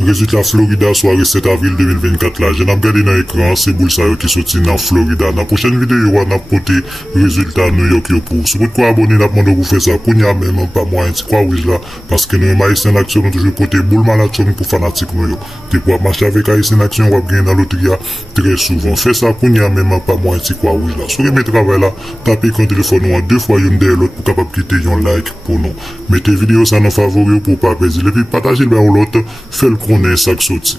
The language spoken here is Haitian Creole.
Résultat Florida, soirée 7 avril 2024 là. Je n'ai regardé dans l'écran, c'est boule ça qui sorti dans Florida. Dans la prochaine vidéo, on a porté résultat New York pour. Si vous pouvez abonner, n'a pas pour faire ça. Qu'on y a même pas moyen de quoi rouge là. Parce que nous, Haïtien Action, nous toujours porté boule mal action pour fanatique nous. Tu peux marcher avec Haïtien Action, on va gagner dans loterie très souvent. Fait ça, qu'on y a même pas moyen de quoi rouge là. Si vous travail là, tapez quand téléphone nous deux fois une derrière l'autre pour capable quitter un like pour nous. Mettez vidéo ça dans favori pour pas perdre. Et puis partagez le l'autre, faites le connaître ça qui sorti.